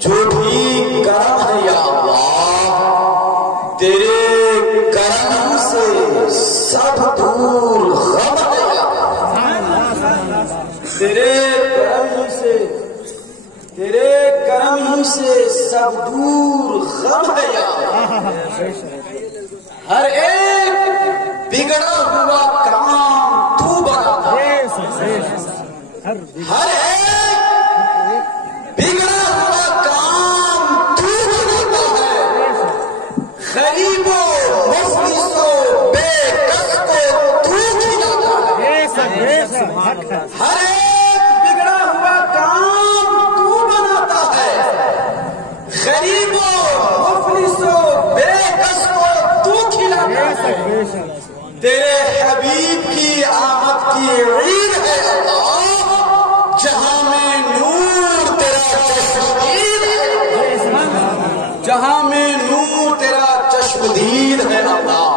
جو بھی کرم ہے یا اللہ، تیرے کرم سے سب دور غم ہے یا اللہ، تیرے کرم سے سب دور غم ہے یا اللہ۔ ہر ایک بگڑا ہوا کام تو بناتا ہے، ہر ایک بگڑا ہوا کام تو بناتا ہے، غریبوں مفلسوں بے کس کو تو کھلاتا ہے، ہر ایک بگڑا ہوا کام تو بناتا ہے، غریبوں مفلسوں بے کس کو تو کھلاتا ہے۔ تیرے حبیب کی آمد کی عید ہے اللہ، جہاں میں نور تیرا چشمدید ہے، جہاں میں نور تیرا چشمدید ہے اللہ۔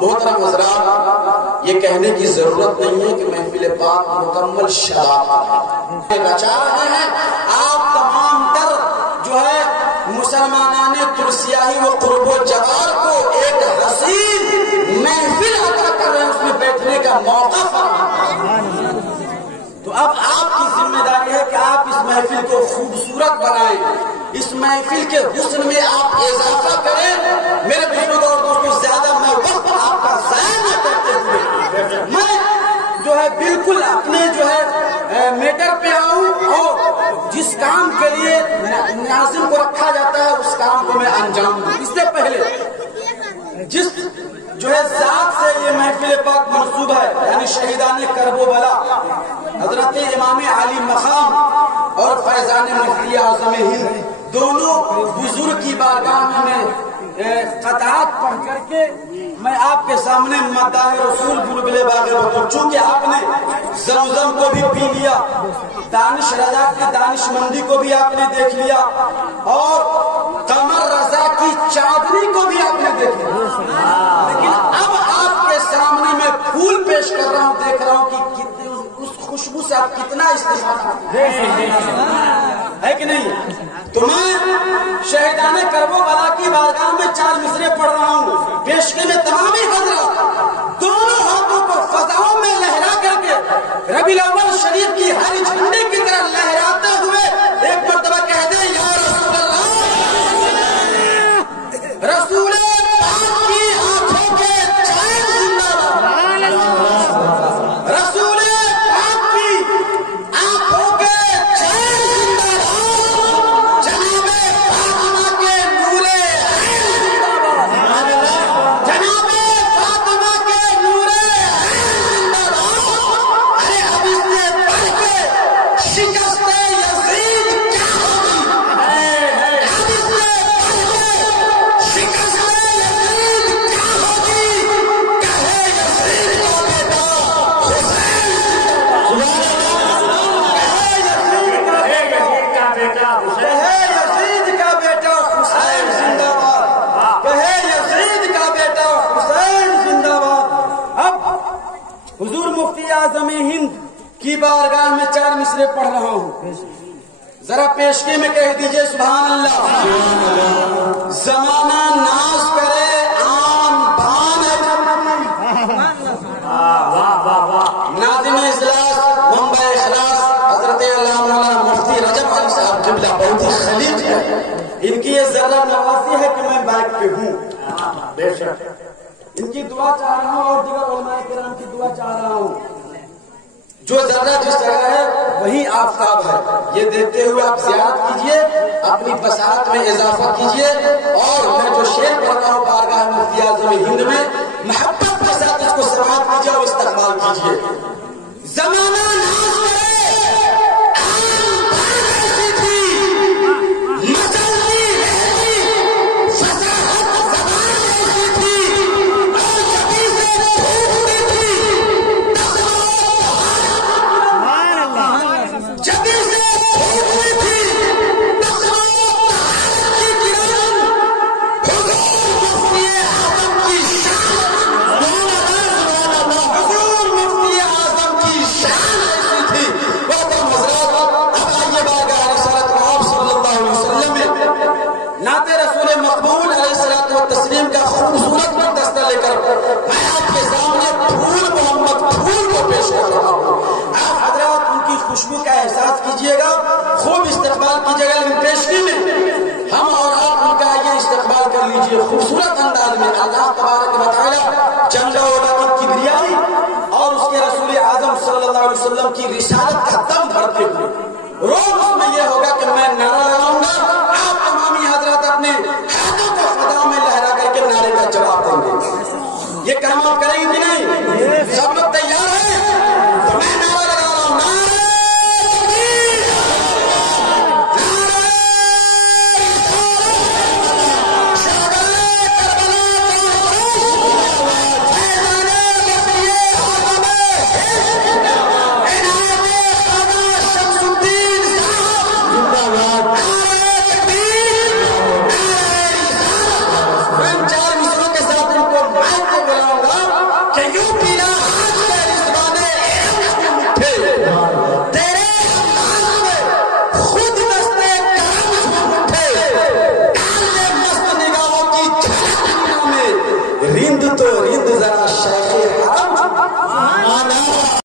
محترم حضرات، یہ کہنے کی ضرورت نہیں ہے کہ محفل پاک مکمل شراب رچا رہے ہیں۔ آپ تمام تر جو ہے مسلمانان ترسیاہی و قرب و جوار کو ایک حسین محفل عطا کر رہے ہیں، اس میں بیٹھنے کا موقع فراہم۔ تو اب آپ کی ذمہ داری ہے کہ آپ اس محفل کو خوبصورت بنائیں، اس محفل کے حسن میں آپ اضافہ کریں۔ میرے بزرگ اور دوستوں، زیادہ میں وقت آپ کا ضائع نہ کرتے ہوئے میں جو ہے بالکل اپنے جو ہے میٹر پہ آؤں، اور جس کام کے لیے ناظم کو رکھا جاتا ہے اس کام کو میں انجام دوں۔ اس سے پہلے جس جو ہے ذات سے یہ محفل پاک منسوب ہے، یعنی شہیدان کرب و بلا حضرت امام علی مقام اور فیضان مفتی اعظم ہند، دونوں بزرگ کی بارگاہ میں قطعات پڑھ کر کے میں آپ کے سامنے مداح رسول بلبل باغ بطور، چونکہ آپ نے زمزم کو بھی پی لیا، دانش رضا کی دانش مندی کو بھی آپ نے دیکھ لیا، اور قمر رضا کی چادری کو بھی آپ نے دیکھ لیا، لیکن اب آپ کے سامنے میں پھول پیش کر رہا ہوں، دیکھ رہا ہوں کہ اس خوشبو سے آپ کتنا استفادہ ہے کہ نہیں۔ تو میں شہیدان کرب و بلا کی بارگاہ میں 4 مصرے پڑھ رہا ہوں، پیشگی میں تمامی حضرات دونوں ہاتھوں کو فضاؤں میں لہرا کر کے ربیع الاول شریف کی ہری جھنڈی کی طرح لہراتے ہوئے ایک مرتبہ کہہ دیں یا رسول اللہ، رسول پاک کی آنکھوں کے چین زندہ باد، رسول پاک کی آنکھوں کے چین زندہ باد، جناب فاطمہ کے نور عین زندہ باد، جناب فاطمہ کے نور عین زندہ باد۔ ارے اب اس سے بڑھ کے شکست یزید کیا ہوگی؟ اب اس سے بڑھ کے شکست یزید کیا ہوگی؟ کہے یزید کا بیٹا حسین زندہ باد، کہے یزید کا بیٹا حسین زندہ باد، کہے یزید کا بیٹا حسین زندہ باد۔ اب حضور مفتی اعظم ہند کی بارگاہ میں 4 مصرے پڑھ رہا ہوں، ذرا پیشگی میں کہہ دیجئے سبحان اللہ۔ زمانہ ناز کرے عام بان ہے، ناظم اجلاس منبع اخلاص حضرت علامہ مولانا مفتی رجب علی صاحب قبلہ بہت ہی خلیج ہے، ان کی یہ ذرا نوازی ہے کہ میں بائک پہ ہوں، ان کی دعا چاہ رہا ہوں اور دیگر علماء کرام کی دعا چاہ رہا ہوں۔ جو ذرہ جس جگہ ہے وہی آفتاب ہے، یہ دیکھتے ہوئے آپ زیارت کیجئے، اپنی بصارت میں اضافہ کیجئے، اور میں جو شعر پڑھ رہا ہوں بارگاہ مفتی اعظم ہند میں محبت کے ساتھ اس کو سماعت کیجئے اور استقبال کیجئے۔ زمانہ ناز کرے عام بان ایسی تھی، مچلتی رہتی فصاحت زبان ایسی تھی، اور جبھی سے پھوٹتی تھی جبھی سے پھوٹتی تھی کی کرن، حضور مفتی اعظم کی شان، حضور مفتی اعظم کی شان ایسی تھی شہر